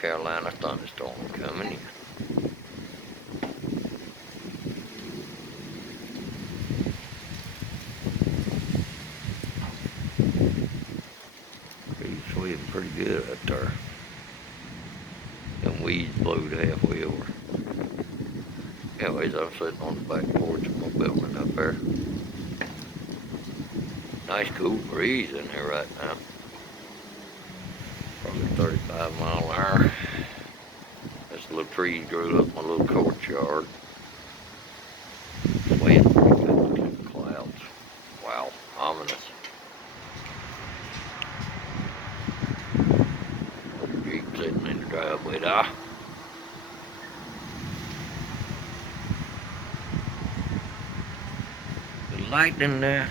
Carolina thunderstorm coming in. He's sweating pretty good up there. Them weeds blowed halfway over. Anyways, I'm sitting on the back porch of my building up there. Nice cool breeze in here right now. Probably 35 mile an hour. This little tree grew up my little courtyard. Swaying pretty good. Look at the clouds. Wow, ominous. Jeep sitting in the driveway there. The lightning there.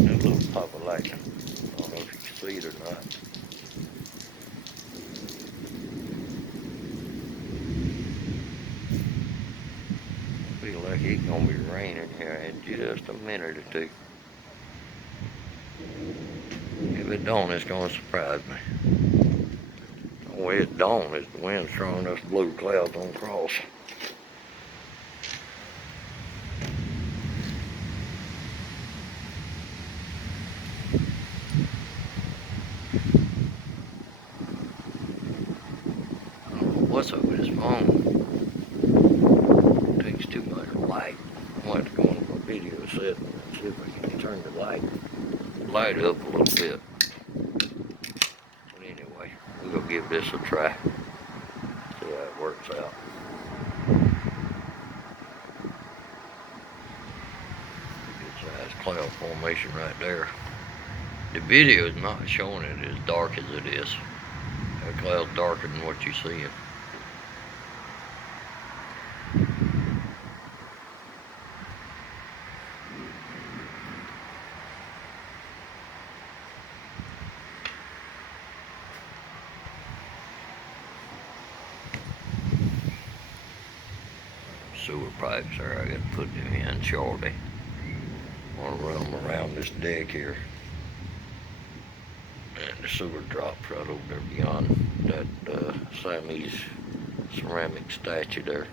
That little pop of lightning. I don't know if you can see it or not. Feel like it's gonna be raining here in just a minute or two. If it don't, it's gonna surprise me. The way it don't is the wind's strong enough to blow the clouds on across. I don't know what's up with his phone. It takes too much light. I'm gonna have to go into my video set and see if I can turn the light up a little bit. But anyway, we're gonna give this a try. See how it works out. Good size cloud formation right there. The video is not showing it as dark as it is. That cloud's darker than what you're seeing. Sewer pipes there, I got to put them in shortly. I want to run them around this deck here. And the sewer drops right over there beyond that Siamese ceramic statue there.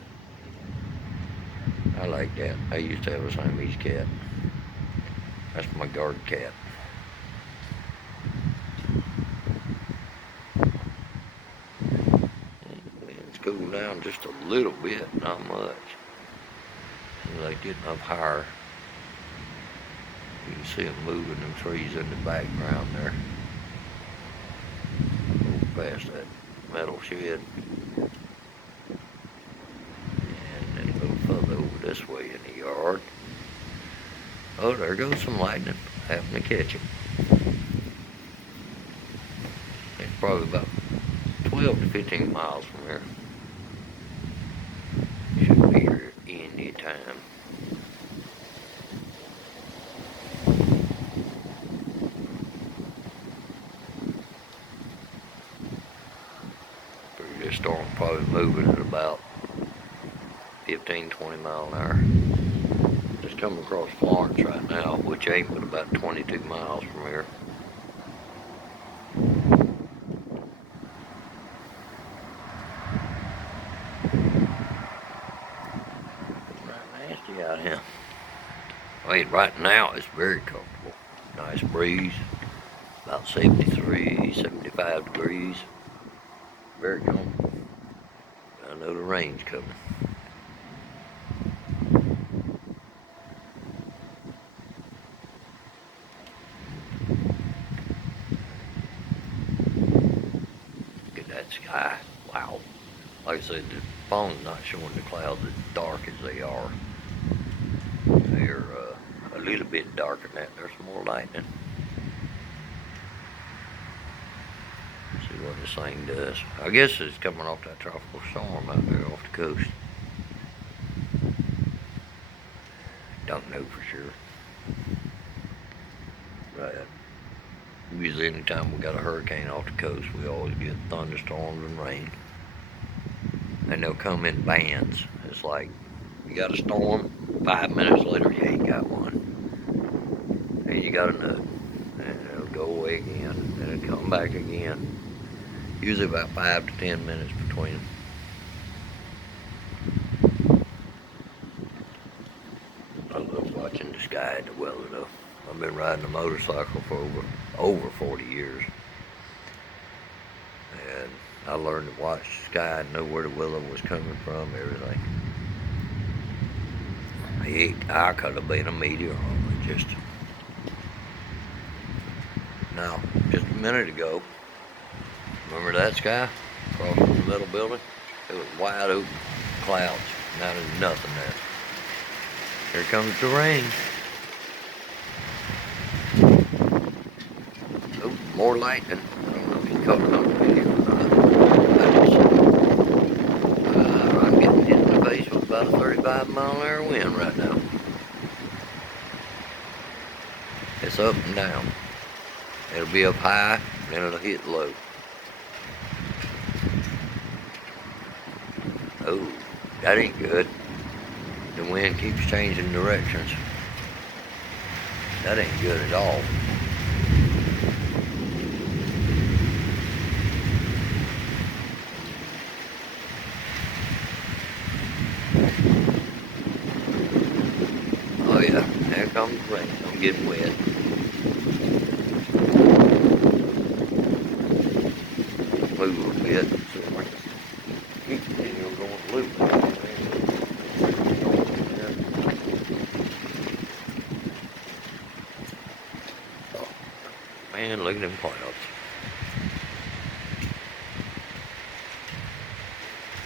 I like that. I used to have a Siamese cat. That's my guard cat. It's cooled down just a little bit, not much. Seems like getting up higher. You can see them moving them trees in the background there. Go past that metal shed. And then go further over this way in the yard. Oh, there goes some lightning. Happened to catch it. It's probably about 12 to 15 miles from here. Should be here any time. This storm probably moving at about 15-20 miles an hour. Just coming across Florence right now, which ain't but about 22 miles from here. Right nasty out here. Wait, right now it's very comfortable. Nice breeze, about 73, 75 degrees. Very comfortable. I know the rain's coming. Look at that sky. Wow. Like I said, the phone's not showing the clouds as dark as they are. They're a little bit darker than that. There's some more lightning. See what this thing does. I guess it's coming off that tropical storm out there off the coast. Don't know for sure. But Usually anytime we got a hurricane off the coast, we always get thunderstorms and rain. And they'll come in bands. It's like, you got a storm, 5 minutes later you ain't got one. And you got another. And it'll go away again, and it'll come back again. Usually about 5 to 10 minutes between them. I love watching the sky and the weather though. I've been riding a motorcycle for over 40 years. And I learned to watch the sky and know where the weather was coming from, everything. I could have been a meteorologist. Now, just a minute ago, remember that sky across from the metal building? It was wide open clouds. Now there's nothing there. Here comes the rain. Oh, more lightning. I don't know if you caught it on the video or not. I'm getting hit in the face with about a 35-mile-an-hour wind right now. It's up and down. It'll be up high, then it'll hit low. Oh, that ain't good. The wind keeps changing directions. That ain't good at all. Oh yeah, there comes the rain. I'm getting wet. Move a little bit so I can keep the video going loop. Oh, man, look at them clouds.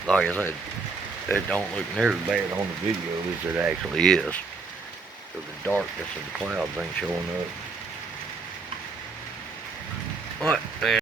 Like I said, it don't look near as bad on the video as it actually is. So the darkness of the clouds ain't showing up. What?